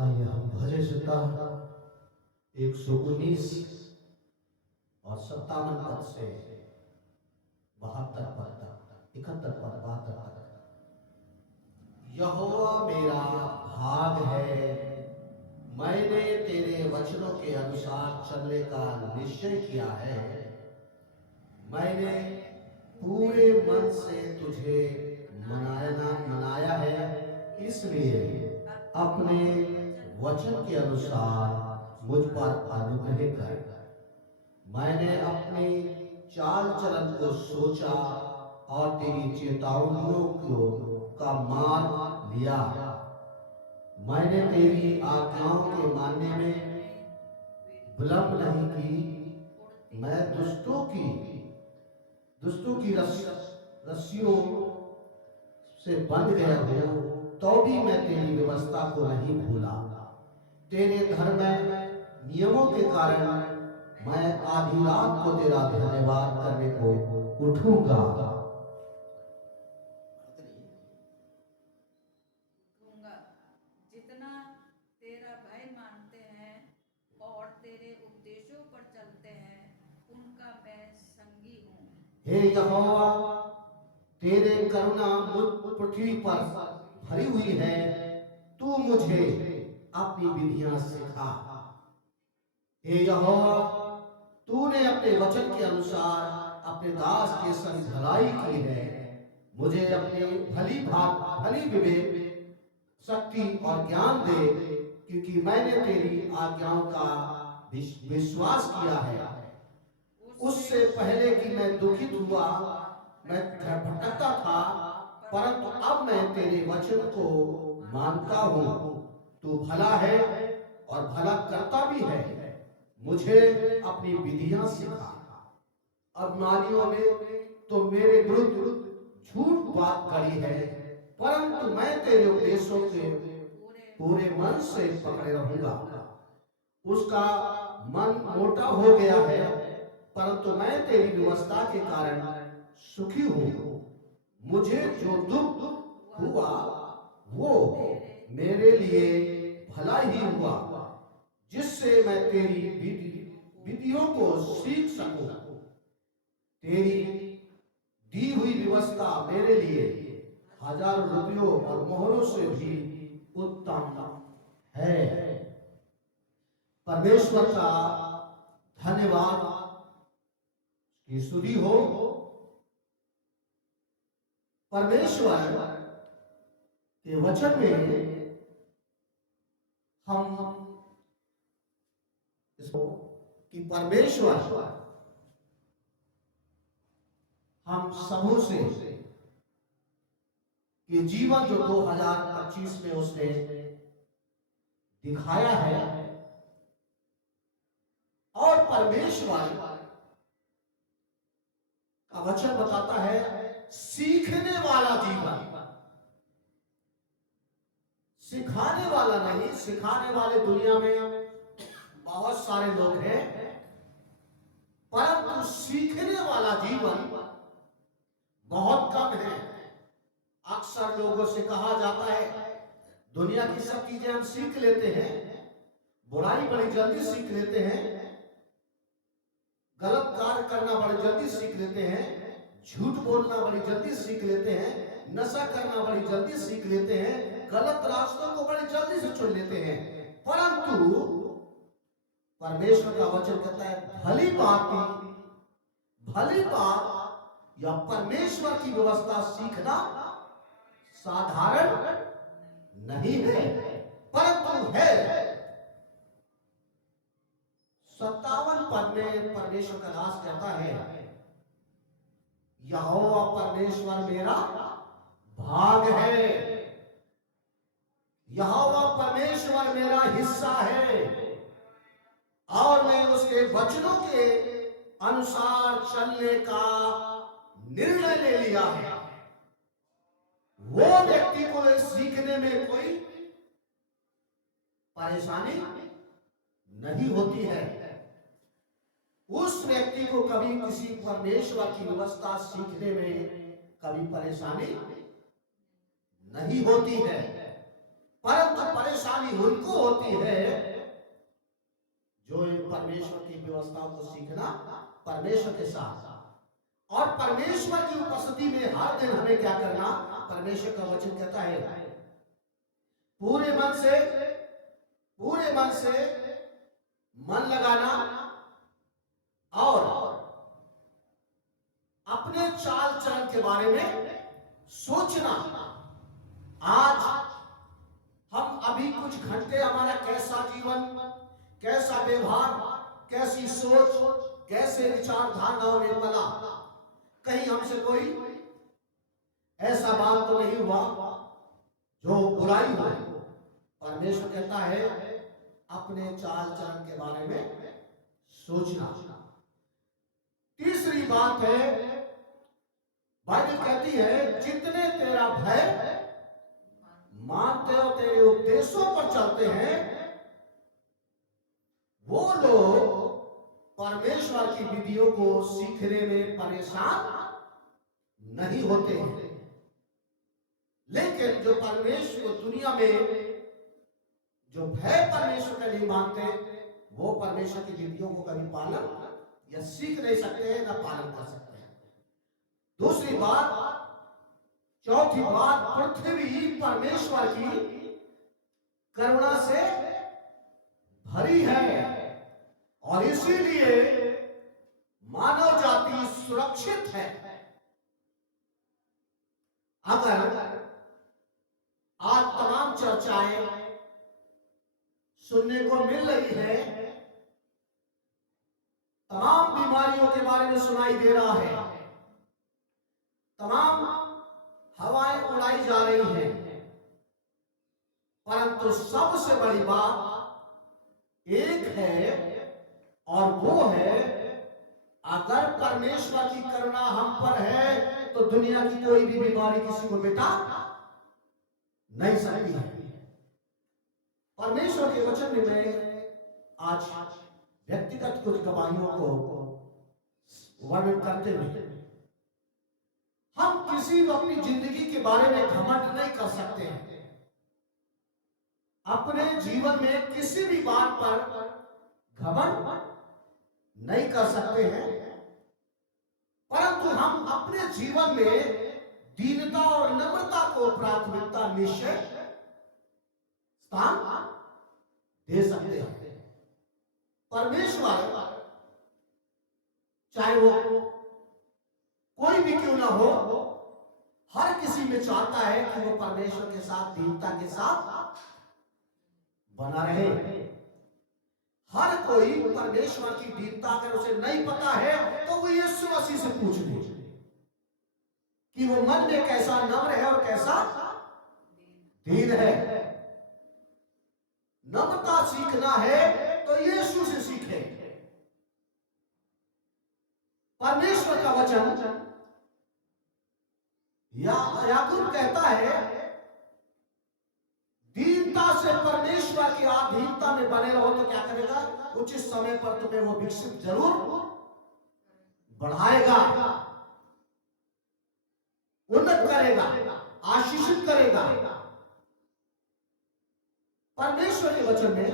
आइए हम भजन संहिता 119 और 57 पद से 72 पद तक 71 पद 72 तक। यहोवा मेरा भाग है, मैंने तेरे वचनों के अनुसार चलने का निश्चय किया है। मैंने पूरे मन से तुझे मनाया है, इसलिए अपने वचन के अनुसार मुझ पर अनुग्रह कर। मैंने अपनी चाल चलन को सोचा और तेरी चेतावनियों का मार्ग लिया। मैंने तेरी आज्ञाओं के मानने में विलंब नहीं की। मैं दुष्टों की रस्सियों से बंध गया हूँ, तो भी मैं तेरी व्यवस्था को नहीं भूला। तेरे धर्म नियमों के कारण मैं आधी रात को तेरा धन्यवाद करने को उठूंगा। जितना तेरा भय मानते हैं और तेरे उपदेशों पर चलते हैं, उनका मैं संगी हूँ। हे यहोवा, तेरे करुणा मुझ पृथ्वी पर भरी हुई है। तू मुझे अपनी विधियां सिखा। हे यहोवा, तूने अपने वचन के अनुसार अपने दास के संग भलाई की है। मुझे अपनी भली विवेक, शक्ति और ज्ञान दे, क्योंकि मैंने तेरी आज्ञाओं का विश्वास किया है। उससे पहले कि मैं दुखित हुआ, मैं भटकता था, परंतु अब मैं तेरे वचन को मानता हूँ। तू भला है और भला करता भी है। मुझे अपनी विधियां सिखा। अभिमानियों ने तो मेरे विरुद्ध झूठ बात करी है, परंतु मैं तेरे उपदेशों के पूरे मन से पकड़े रहूंगा। उसका मन मोटा हो गया है, परंतु मैं तेरी व्यवस्था के कारण सुखी हूँ। मुझे जो दुख हुआ वो मेरे लिए भला ही हुआ, जिससे मैं तेरी विधियों को सीख सकूं। तेरी दी हुई व्यवस्था मेरे लिए हजारों रुपयों और मोहरों से भी उत्तम है। परमेश्वर का धन्यवाद की स्तुति हो। परमेश्वर के वचन में हम इसको कि परमेश्वर हम सबों से ये जीवन जो 2025 में उसने दिखाया है, और परमेश्वर का वचन बताता है सीखने वाला जीवन, सिखाने वाला नहीं। सिखाने वाले दुनिया में बहुत सारे लोग हैं, परंतु सीखने वाला जीवन बहुत कम है। अक्सर लोगों से कहा जाता है दुनिया की सब चीजें हम सीख लेते हैं, बुराई बड़ी जल्दी सीख लेते हैं, गलत कार्य करना बड़ी जल्दी सीख लेते हैं, झूठ बोलना बड़ी जल्दी सीख लेते हैं, नशा करना बड़ी जल्दी सीख लेते हैं, गलत रास्तों को बड़ी जल्दी से चुन लेते हैं। परंतु परमेश्वर का वचन कहता है भली बात या परमेश्वर की व्यवस्था सीखना साधारण नहीं है, परंतु है। 57 पद में परमेश्वर का दास कहता है यहोवा परमेश्वर मेरा भाग है, यहोवा परमेश्वर मेरा हिस्सा है, और मैं उसके वचनों के अनुसार चलने का निर्णय ले लिया है। वो व्यक्ति को सीखने में कोई परेशानी नहीं होती है। उस व्यक्ति को कभी किसी परमेश्वर की व्यवस्था सीखने में कभी परेशानी नहीं होती है, परंतु परेशानी हानि उनको होती है जो इन परमेश्वर की व्यवस्थाओं को सीखना परमेश्वर के साथ और परमेश्वर की उपस्थिति में हर दिन हमें क्या करना। परमेश्वर का वचन कहता है पूरे मन से मन लगाना और अपने चाल चलन के बारे में सोचना। आज हम अभी कुछ घंटे हमारा कैसा जीवन, कैसा व्यवहार, कैसी सोच, कैसे विचारधाराओं में पला, कहीं हमसे कोई ऐसा बात तो नहीं हुआ जो बुराई हो। परमेश्वर कहता है अपने चाल चलन के बारे में सोचना। तीसरी बात है, बाइबल कहती है जितने तेरा भय मानते हो, तेरे उपदेशों पर चलते हैं, वो लोग परमेश्वर की विधियों को सीखने में परेशान नहीं होते हैं। लेकिन जो परमेश्वर को दुनिया में जो भय परमेश्वर का नहीं मानते, वो परमेश्वर की विधियों को कभी पालन या सीख नहीं सकते हैं, ना पालन कर सकते हैं। दूसरी बात, चौथी बात, पृथ्वी परमेश्वर की करुणा से भरी है और इसीलिए मानव जाति सुरक्षित है। अगर आज तमाम चर्चाएं सुनने को मिल रही है, तमाम बीमारियों के बारे में सुनाई दे रहा है, तमाम हवाएं उड़ाई जा रही हैं, परंतु सबसे बड़ी बात एक है और वो है अगर परमेश्वर की करुणा हम पर है तो दुनिया की कोई भी बीमारी किसी को मिटा नहीं सकती है। परमेश्वर के वचन में मैं आज व्यक्तिगत कुछ गवाहियों को वर्णन करते हुए, हम किसी को अपनी जिंदगी के बारे में घमंड नहीं कर सकते हैं, अपने जीवन में किसी भी बात पर घमंड नहीं कर सकते हैं, परंतु हम अपने जीवन में दीनता और नम्रता को प्राथमिकता निश्चय स्थान दे सकते हैं। परमेश्वर चाहे वो कोई भी क्यों ना हो, हर किसी में चाहता है कि वो परमेश्वर के साथ दीनता के साथ बना रहे। हर कोई परमेश्वर की दीनता अगर उसे नहीं पता है तो वो यीशु मसीह से पूछ ले कि वो मन में कैसा नम्र है और कैसा दीन है। नम्रता सीखना है तो यीशु से सीखे। परमेश्वर का वचन याकूब कहता है दीनता से परमेश्वर की अधीनता में बने रहो तो क्या करेगा, उचित समय पर तुम्हें वो विकसित जरूर बढ़ाएगा, उन्नत करेगा, आशीषित करेगा। परमेश्वर के वचन में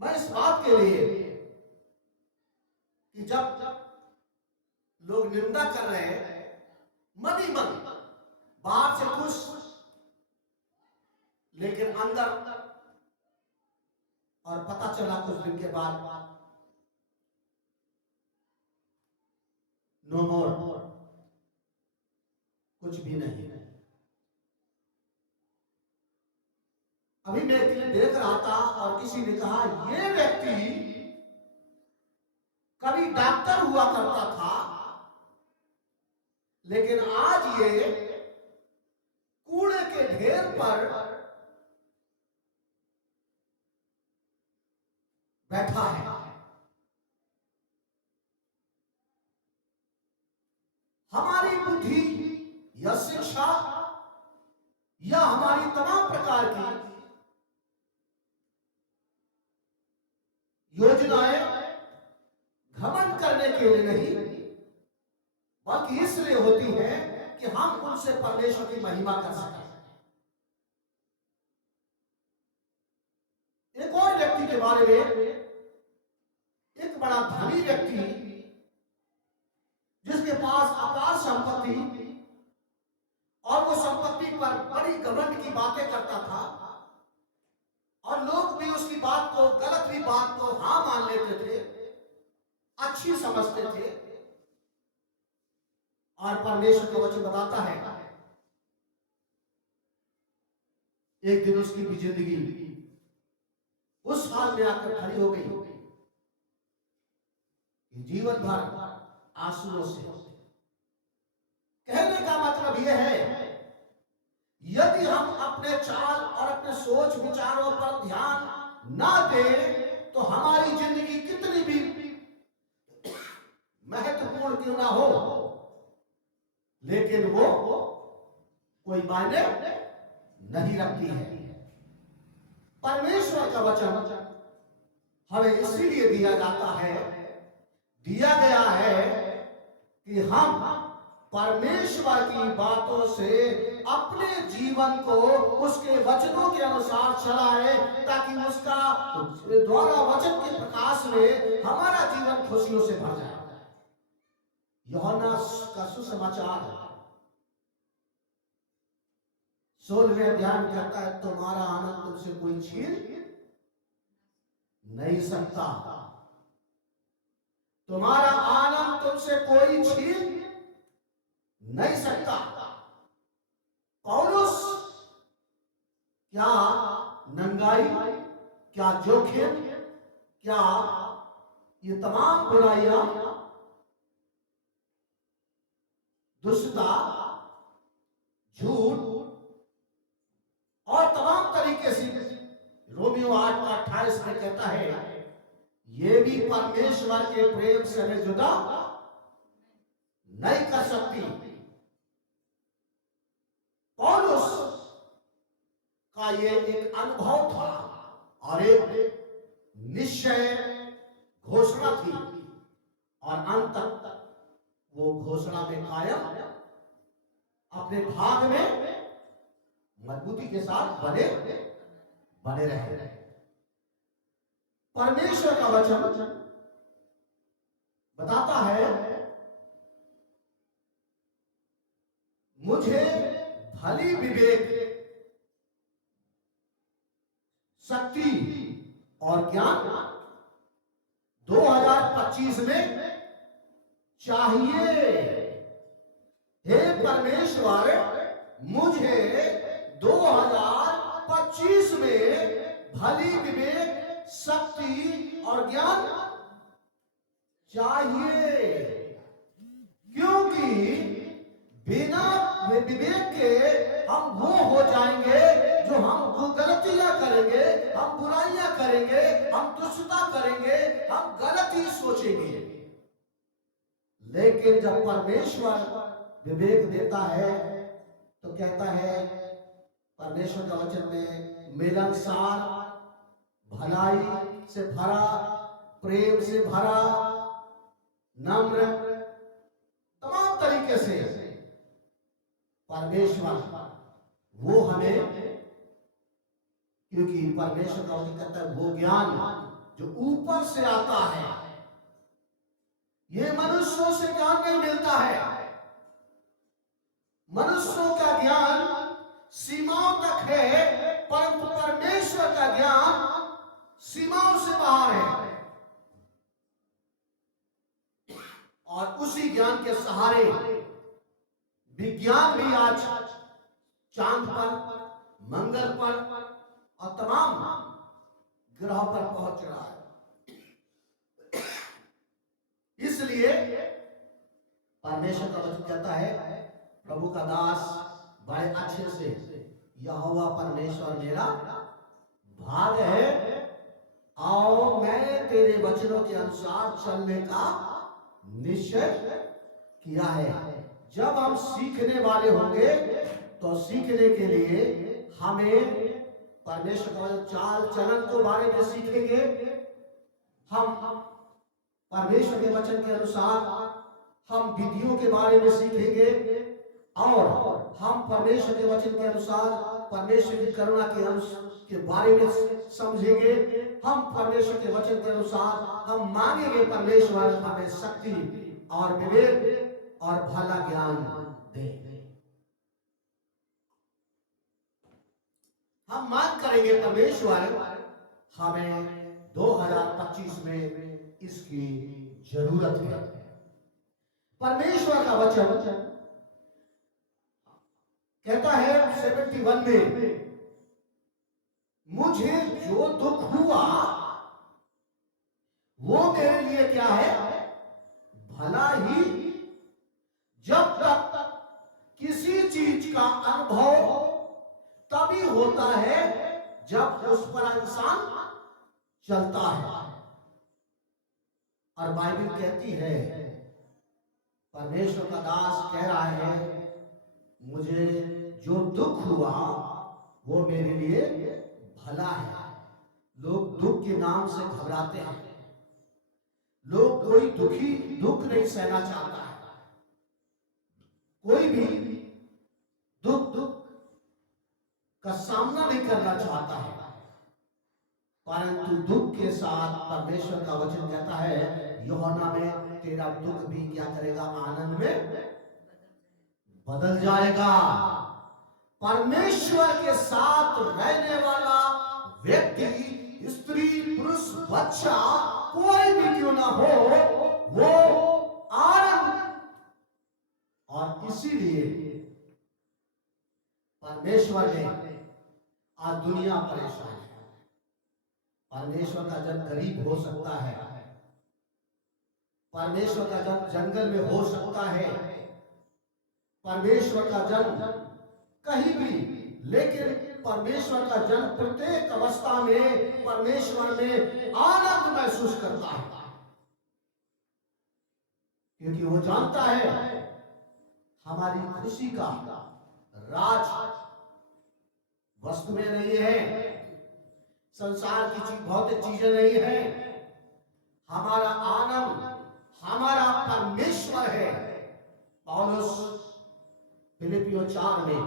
मैं इस बात के लिए कि जब लोग निंदा कर रहे हैं, मन ही मन बाहर से खुश लेकिन अंदर, और पता चला कुछ दिन के बाद नो मोर, कुछ भी नहीं। अभी मैं देख रहा था और किसी ने कहा ये व्यक्ति कभी डॉक्टर हुआ करता था, लेकिन आज ये कूड़े के ढेर पर बैठा है। हमारी बुद्धि या शिक्षा या हमारी तमाम प्रकार की योजनाएं घमंड करने के लिए नहीं, बल्कि इसलिए होती है कि हम उनसे परमेश्वर की महिमा कर सकें। बारे में, एक बड़ा धनी व्यक्ति जिसके पास अपार संपत्ति और वो संपत्ति पर बड़ी घमंड की बातें करता था और लोग भी उसकी बात को, गलत भी बात को हाँ मान लेते थे, अच्छी समझते थे। और परमेश्वर का वचन बताता है एक दिन उसकी भी जिंदगी उस हाल में आकर खड़ी हो गई कि जीवन भर आंसुओं से। कहने का मतलब यह है, यदि हम अपने चाल और अपने सोच विचारों पर ध्यान ना दें तो हमारी जिंदगी कितनी भी महत्वपूर्ण क्यों ना हो, लेकिन वो कोई मायने नहीं रखती है। परमेश्वर का वचन हमें इसीलिए दिया जाता है, दिया गया है कि हम परमेश्वर की बातों से अपने जीवन को उसके वचनों के अनुसार चलाएं, ताकि उसका द्वारा वचन के प्रकाश में हमारा जीवन खुशियों से भर जाए। यूहन्ना का सुसमाचार 16वें अध्याय में कहता है, तुम्हारा आनंद तुमसे कोई छीन नहीं सकता। तुम्हारा आनंद तुमसे कोई छीन नहीं सकता। पौलुस क्या नंगाई, क्या जोखिम, क्या ये तमाम बुराइयां, दुष्टता, झूठ और तमाम तरीके से, रोमियो 8:28 में कहता है, ये भी परमेश्वर के प्रेम से हमें जुदा नहीं कर सकती। पौलुस का ये एक अनुभव था और एक निश्चय घोषणा थी, और अंत तक वो घोषणा में कायम, अपने भाग में मजबूती के साथ बने रहे। परमेश्वर का वचन बताता है, मुझे भली विवेक, शक्ति और ज्ञान 2025 में चाहिए। हे परमेश्वर, मुझे 2025 में भली विवेक, शक्ति और ज्ञान चाहिए, क्योंकि बिना विवेक के हम वो हो जाएंगे जो हम गलतियां करेंगे, हम बुराइयां करेंगे, हम दुष्टता करेंगे, हम गलत ही सोचेंगे। लेकिन जब परमेश्वर विवेक देता है तो कहता है परमेश्वर का वचन में, मिलनसार, भलाई से भरा, प्रेम से भरा, नम्र, तमाम तरीके से परमेश्वर वो हमें, क्योंकि परमेश्वर का वचन कहता है वो ज्ञान जो ऊपर से आता है, ये मनुष्यों से ज्ञान नहीं मिलता है। मनुष्यों का ज्ञान सीमाओं तक है, परंतु परमेश्वर का ज्ञान सीमाओं से बाहर है। और उसी ज्ञान के सहारे विज्ञान भी आज चांद पर, मंगल पर और तमाम ग्रह पर पहुंच रहा है। इसलिए परमेश्वर का वचन कहता है, प्रभु का दास बड़े अच्छे से, यहोवा परमेश्वर मेरा भाग है, आओ मैं तेरे वचनों के अनुसार चलने का निश्चय किया है। जब हम सीखने वाले होंगे तो सीखने के लिए हमें परमेश्वर का चाल चलन के बारे में सीखेंगे, हम परमेश्वर के वचन के अनुसार हम विधियों के बारे में सीखेंगे, और हम परमेश्वर के वचन के अनुसार परमेश्वर की करुणा के अंश के बारे में समझेंगे। हम परमेश्वर के वचन के अनुसार हम मांगेंगे परमेश्वर हमें शक्ति और विवेक और भला ज्ञान दे। हम मांग करेंगे परमेश्वर हमें 2025 में इसकी जरूरत है। परमेश्वर का वचन कहता है 71 में, मुझे जो दुख हुआ वो मेरे लिए क्या है, भला ही। जब तक किसी चीज का अनुभव तभी होता है जब उस पर इंसान चलता है। और बाइबल कहती है, परमेश्वर का दास कह रहा है, मुझे जो दुख हुआ वो मेरे लिए भला है। लोग दुख के नाम से घबराते हैं। लोग कोई दुख नहीं सहना चाहता है। कोई भी दुख का सामना नहीं करना चाहता है। परंतु दुख के साथ परमेश्वर का वचन कहता है यूहन्ना में, तेरा दुख भी क्या करेगा, आनंद में बदल जाएगा। परमेश्वर के साथ रहने वाला व्यक्ति, स्त्री, पुरुष, बच्चा, कोई भी क्यों ना हो, वो आनंद। और इसीलिए परमेश्वर ने, आज दुनिया परेशान है। परमेश्वर का जन गरीब हो सकता है, परमेश्वर का जन जंगल में हो सकता है, परमेश्वर का जन कहीं भी, लेकिन परमेश्वर का जन प्रत्येक अवस्था में परमेश्वर में आनंद महसूस करता है। क्योंकि वो जानता है हमारी खुशी का राज वस्तु में नहीं है, संसार की भौतिक चीजें नहीं है। हमारा आनंद हमारा परमेश्वर है। पौलुस फिलिपियों 4 में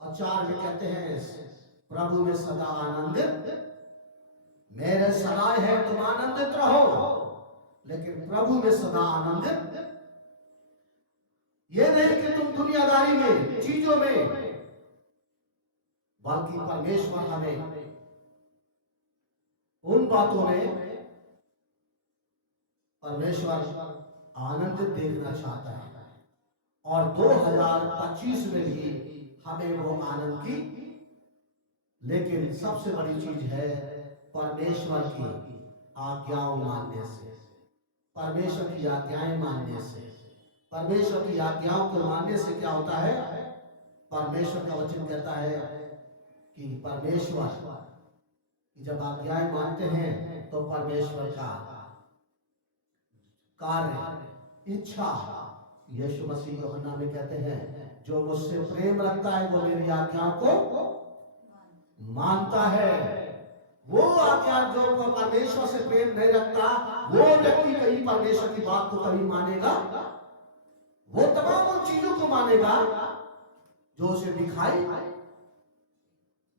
और 4 में कहते हैं, प्रभु में सदा आनंदित, मेरे सलाह है तुम आनंदित रहो, लेकिन प्रभु में सदा आनंदित। ये नहीं कि तुम दुनियादारी में, चीजों में, बल्कि परमेश्वर हमें उन बातों में परमेश्वर आनंदित देखना चाहता है। और 2025 में भी हमें वो आनंद की, लेकिन सबसे बड़ी चीज है परमेश्वर की आज्ञाओं मानने से, परमेश्वर की आज्ञाएं मानने से। परमेश्वर की आज्ञाओं को मानने से क्या होता है, परमेश्वर का वचन कहता है कि परमेश्वर जब आज्ञाएं मानते हैं तो परमेश्वर का कार्य, इच्छा, यीशु मसीह यूहन्ना में कहते हैं, जो मुझसे प्रेम रखता है वो मेरी आज्ञा को मानता है। वो आज्ञा जो परमेश्वर से प्रेम नहीं रखता, वो व्यक्ति कहीं परमेश्वर की बात को कभी मानेगा, वो तमाम उन चीजों को मानेगा जो उसे दिखाई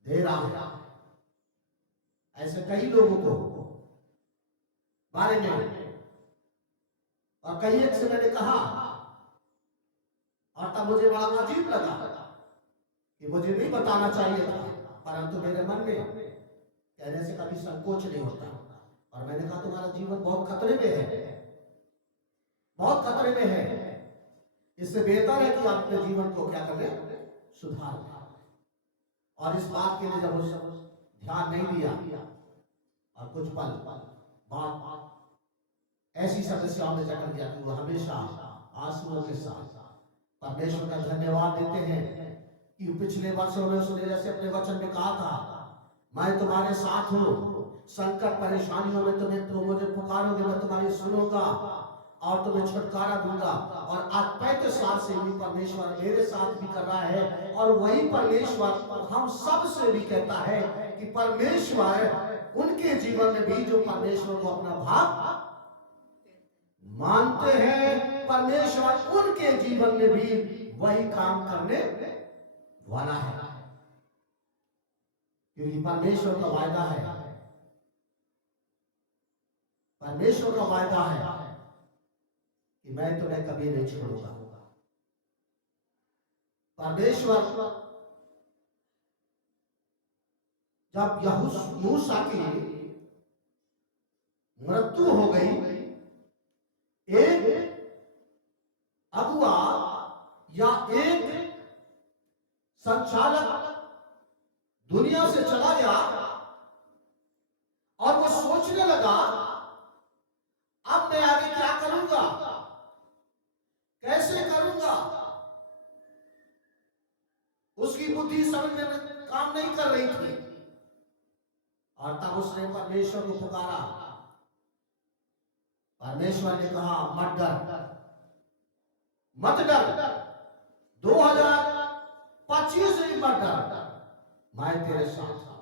दे रहा है। ऐसे कई लोगों को बारे में, और कई एक से मैंने कहा, और तब मुझे बड़ा अजीब लगा कि मुझे नहीं बताना चाहिए था, परंतु मेरे मन में कहने से कभी संकोच नहीं होता। और मैंने कहा तुम्हारा जीवन बहुत खतरे में है, बहुत खतरे में है। इससे बेहतर है कि आप अपने जीवन को क्या करें, सुधार लें। और इस बात के लिए जब उस ध्यान नहीं दिया और कुछ पल बात ऐसी समस्याओं में जकड़ गया कि वो हमेशा आंसुओं के साथ परमेश्वर का धन्यवाद देते हैं कि पिछले वर्षों में उसने जैसे अपने वचन में कहा था, मैं तुम्हारे साथ हूँ, संकट परेशानियों में तुम मुझे पुकारोगे, मैं तुम्हारी सुनूंगा और तुम्हें छुटकारा दूंगा। और आज 35 साल से भी परमेश्वर मेरे साथ भी कर रहा है, और वही परमेश्वर हम सब से भी कहता है कि परमेश्वर उनके जीवन में भी जो परमेश्वर को अपना भाग मानते हैं, परमेश्वर उनके जीवन में भी वही काम करने वाला है। क्योंकि परमेश्वर का वायदा है, परमेश्वर का वायदा है कि मैं तुम्हें कभी नहीं छोड़ूंगा। परमेश्वर जब मूसा की मृत्यु हो गई, एक अगुआ या एक संचालक दुनिया से चला गया और वो सोचने लगा अब मैं आगे क्या करूंगा, कैसे करूंगा। उसकी बुद्धि समझने में काम नहीं कर रही थी और तब उसने परमेश्वर को पुकारा। परमेश्वर ने कहा मत डर, मत डर, 2025 में मत डर, मैं तेरे साथ हूं,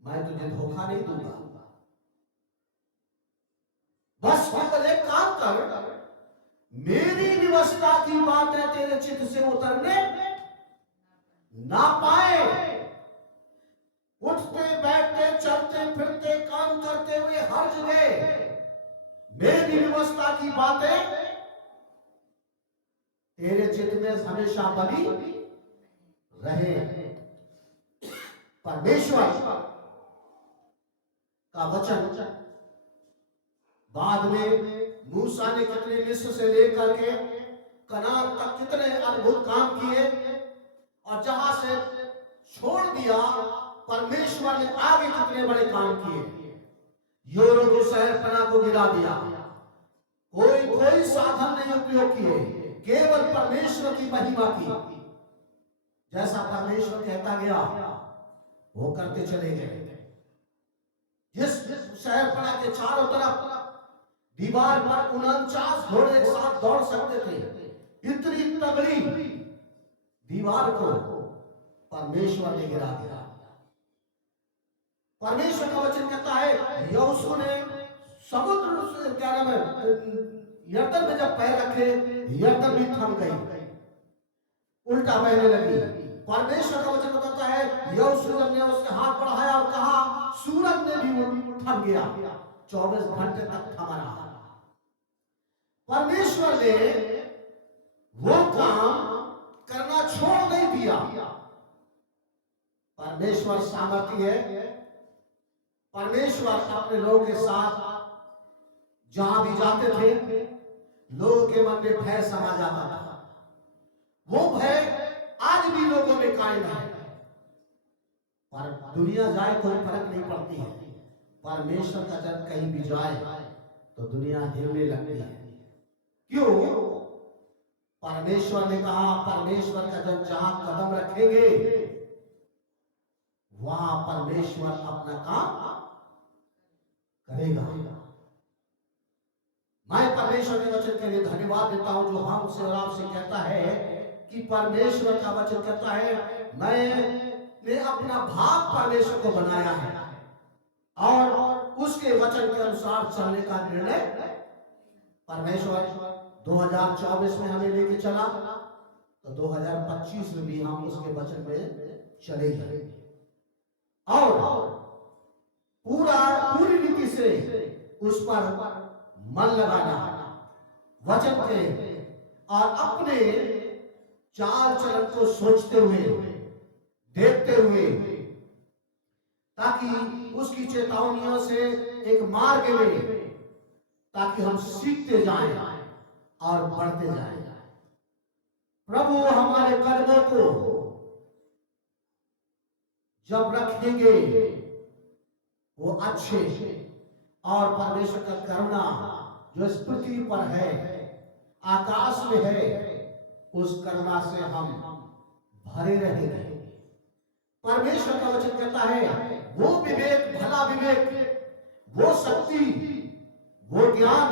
मैं तुझे धोखा नहीं दूंगा। बस केवल एक काम कर, मेरी व्यवस्था की बातें तेरे चित्त से उतरने ना पाए। उठते बैठते चलते फिरते काम करते हुए हर जगह मेरी व्यवस्था की बातें तेरे चित्त में हमेशा बनी रहे। परमेश्वर का वचन बाद में मूसा ने कितने मिस्र से लेकर के कनान तक कितने अद्भुत काम किए और जहां से छोड़ दिया परमेश्वर ने आगे कितने बड़े काम किए। योरों को शहरपना को गिरा दिया, कोई साधन नहीं उपयोग किए, केवल परमेश्वर की महिमा की। जैसा परमेश्वर कहता गया वो करते चले गए। जिस शहरपना के चारों तरफ दीवार पर 49 घोड़े एक साथ दौड़ सकते थे, इतनी तगड़ी दीवार को परमेश्वर ने गिरा दिया। परमेश्वर का वचन कहता है यहोशू ने समुद्र से क्या नाम है यरदन में जब पैर रखे, यरदन भी थम गई, उल्टा बहने लगी। परमेश्वर का वचन बताता है यहोशू ने उसके हाथ बढ़ाया और कहा सूरज ने भी थम गया, 24 घंटे तक थमा रहा। परमेश्वर ने वो काम करना छोड़ नहीं दिया। परमेश्वर सामर्थी है। परमेश्वर अपने लोगों के साथ जहां भी जाते थे लोगों के मन में भय समा जाता था। वो भय आज भी लोगों में कायम है। पर दुनिया जाए कोई फर्क नहीं पड़ती है, परमेश्वर का जब कहीं भी जाए तो दुनिया हिलने लगती है। क्यों? परमेश्वर ने कहा परमेश्वर का जब जहां कदम रखेंगे वहां परमेश्वर अपना काम करेगा। मैं परमेश्वर के वचन के लिए धन्यवाद देता हूं जो हमसे और आपसे कहता है कि परमेश्वर का वचन कहता है मैंने अपना भाग परमेश्वर को बनाया है और उसके वचन के अनुसार चलने का निर्णय परमेश्वर 2024 में हमें लेके चला तो 2025 में भी हम उसके वचन में चलेंगे और पूरी रीति से उस पर मन लगाना, वचन के और अपने चाल चलन को सोचते हुए देखते हुए, ताकि उसकी चेतावनियों से एक मार्ग में ताकि हम सीखते जाएं और बढ़ते जाएं। प्रभु हमारे कदमों को जब रखेंगे वो अच्छे और परमेश्वर का करुणा जो इस पृथ्वी पर है आकाश में है उस करुणा से हम भरे रहेंगे। परमेश्वर का वचन कहता है वो विवेक, भला विवेक, वो शक्ति, वो ज्ञान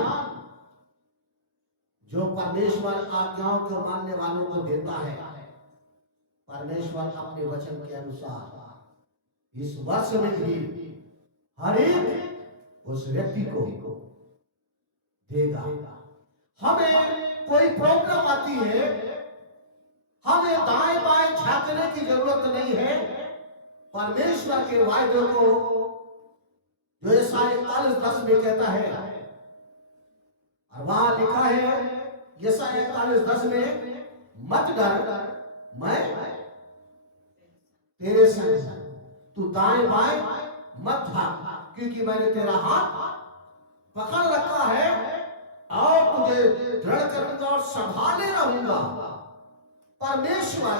जो परमेश्वर आज्ञाओं को मानने वालों को देता है, परमेश्वर अपने वचन के अनुसार इस वर्ष में भी हर एक उस व्यक्ति को देगा। हमें कोई प्रॉब्लम आती है, हमें दाएं बाएं झांकने की जरूरत नहीं है। परमेश्वर के वायदे को जो यशायाह 41:10 में कहता है, और वहां लिखा है यशायाह 41:10 में, मत डर, मैं तेरे संग हूं, तू दाएं बाएं मत भाग, क्योंकि मैंने तेरा हाथ पकड़ रखा है और तुझे दृढ़ करूंगा और संभाले रहूंगा। परमेश्वर,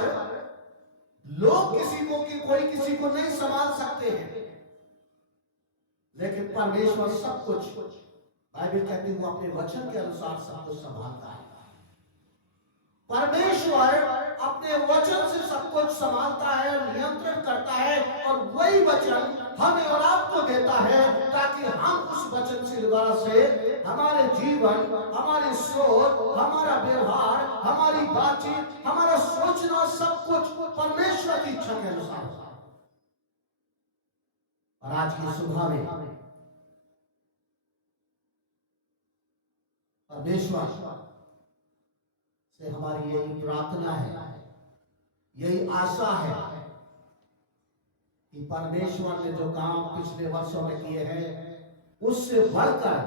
लोग किसी को कोई किसी को नहीं संभाल सकते हैं, लेकिन परमेश्वर सब कुछ, बाइबल कहती है वो अपने वचन के अनुसार सब कुछ संभालता है। परमेश्वर अपने वचन से सब कुछ संभालता है, नियंत्रण करता है, और वही वचन हमें और आपको देता है ताकि हम उस वचन से द्वारा से हमारे जीवन, हमारी सोच, हमारा व्यवहार, हमारी बातचीत, हमारा सोचना सब कुछ परमेश्वर की इच्छा के अनुसार हो। और आज की सुबह में परमेश्वर से हमारी यही प्रार्थना है, यही आशा है कि परमेश्वर ने जो काम पिछले वर्षों में किए हैं उससे बढ़कर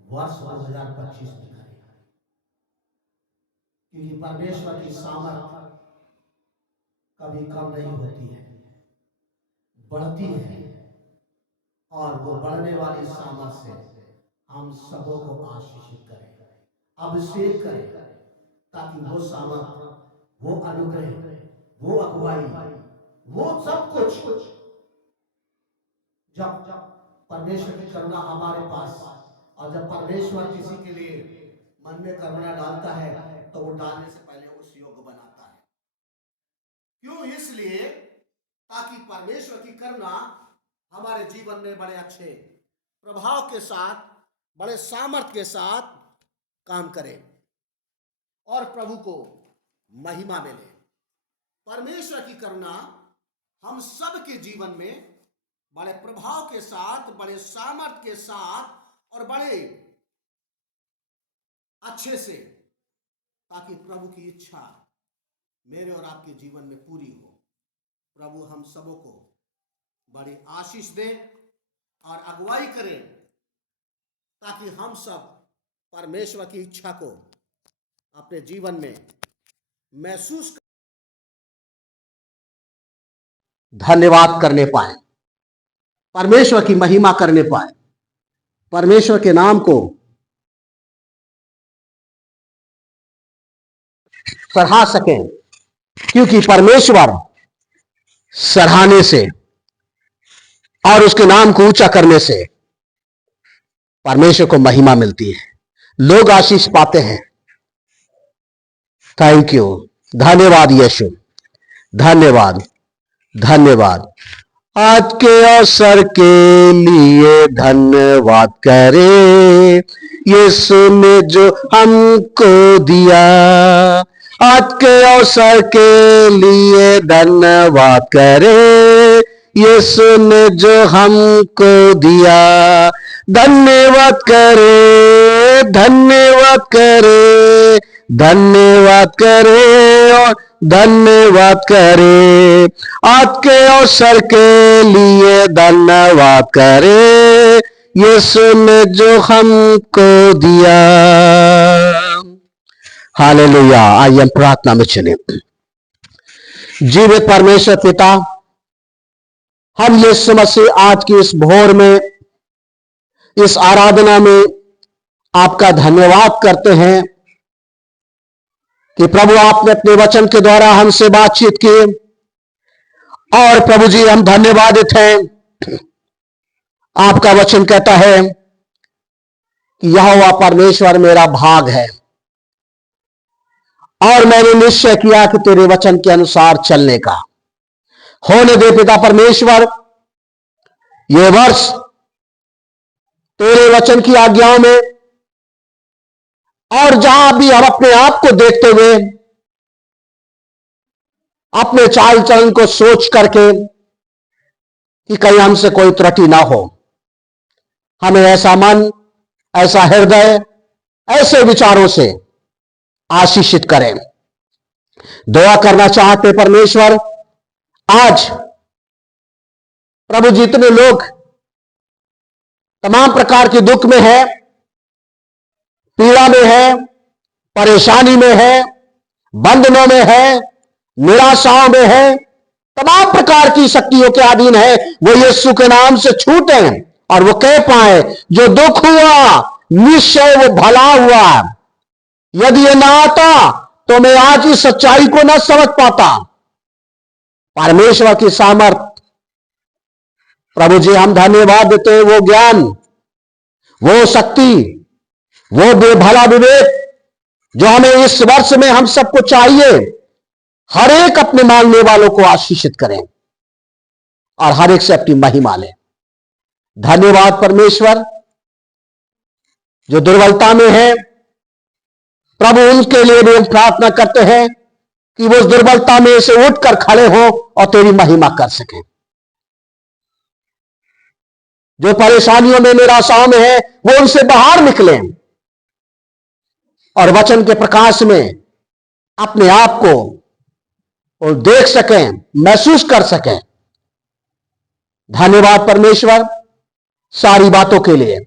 वर्ष 2025 में करेगा, क्योंकि परमेश्वर की सामर्थ कभी कम नहीं होती है, बढ़ती है, और वो बढ़ने वाली सामर्थ से हम सबों को आशीषित करें, अभिषेक करें, ताकि वो सामर्थ, वो अनुग्रह, वो अगुवाई, वो सब कुछ जब परमेश्वर की करुणा हमारे पास, और जब परमेश्वर किसी के लिए मन में करुणा डालता है तो वो डालने से पहले उस योग्य बनाता है। क्यों? इसलिए ताकि परमेश्वर की करुणा हमारे जीवन में बड़े अच्छे प्रभाव के साथ, बड़े सामर्थ्य के साथ काम करे और प्रभु को महिमा मिले। परमेश्वर की करुणा हम सब के जीवन में बड़े प्रभाव के साथ, बड़े सामर्थ्य के साथ और बड़े अच्छे से, ताकि प्रभु की इच्छा मेरे और आपके जीवन में पूरी हो। प्रभु हम सबों को बड़ी आशीष दे और अगुवाई करे, ताकि हम सब परमेश्वर की इच्छा को अपने जीवन में महसूस धन्यवाद करने पाए, परमेश्वर की महिमा करने पाए, परमेश्वर के नाम को सराह सकें, क्योंकि परमेश्वर सराहने से और उसके नाम को ऊंचा करने से परमेश्वर को महिमा मिलती है, लोग आशीष पाते हैं। थैंक यू, धन्यवाद यीशु, धन्यवाद, धन्यवाद। आज के अवसर के लिए धन्यवाद करे यीशु ने जो हमको दिया। आज के अवसर के लिए धन्यवाद करे यीशु ने जो हमको दिया। धन्यवाद करे, धन्यवाद करे, धन्यवाद करे और धन्यवाद करे। आज के अवसर के लिए धन्यवाद करे यीशु ने जो हमको दिया। हालेलुया। आइए हम प्रार्थना में चले। जीवित परमेश्वर पिता, हम यीशु मसीह आज की इस भोर में, इस आराधना में आपका धन्यवाद करते हैं कि प्रभु आपने अपने वचन के द्वारा हमसे बातचीत की, और प्रभु जी हम धन्यवादित हैं। आपका वचन कहता है कि यहोवा परमेश्वर मेरा भाग है, और मैंने निश्चय किया कि तेरे वचन के अनुसार चलने का। होने दे पिता परमेश्वर, यह वर्ष तेरे वचन की आज्ञाओं में, और जहां भी हम अपने आप को देखते हुए अपने चाल चलन को सोच करके कि कहीं हमसे कोई त्रुटि ना हो, हमें ऐसा मन, ऐसा हृदय, ऐसे विचारों से आशीषित करें। दुआ करना चाहते परमेश्वर, आज प्रभु जितने लोग तमाम प्रकार के दुख में है, पीड़ा में है, परेशानी में है, बंधनों में है, निराशाओं में है, तमाम प्रकार की शक्तियों के अधीन है, वो यीशु के नाम से छूटे और वो कह पाए जो दुख हुआ निश्चय वो भला हुआ। यदि ये ना आता तो मैं आज इस सच्चाई को ना समझ पाता। परमेश्वर की सामर्थ प्रभु जी हम धन्यवाद देते हैं। वो ज्ञान, वो शक्ति, वो भला विवेक जो हमें इस वर्ष में हम सबको चाहिए, हर एक अपने मांगने वालों को आशीषित करें और हर एक से अपनी महिमा लें। धन्यवाद परमेश्वर, जो दुर्बलता में है प्रभु उनके लिए भी हम प्रार्थना करते हैं कि वो उस दुर्बलता में से उठकर खड़े हो और तेरी महिमा कर सकें। जो परेशानियों में निराशाओं में है वो उनसे बाहर निकलें और वचन के प्रकाश में अपने आप को वो देख सकें, महसूस कर सकें। धन्यवाद परमेश्वर सारी बातों के लिए,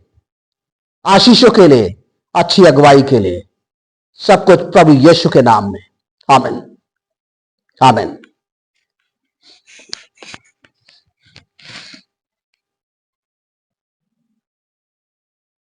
आशीषों के लिए, अच्छी अगुवाई के लिए। सब कुछ प्रभु यीशु के नाम में। आमीन, आमीन।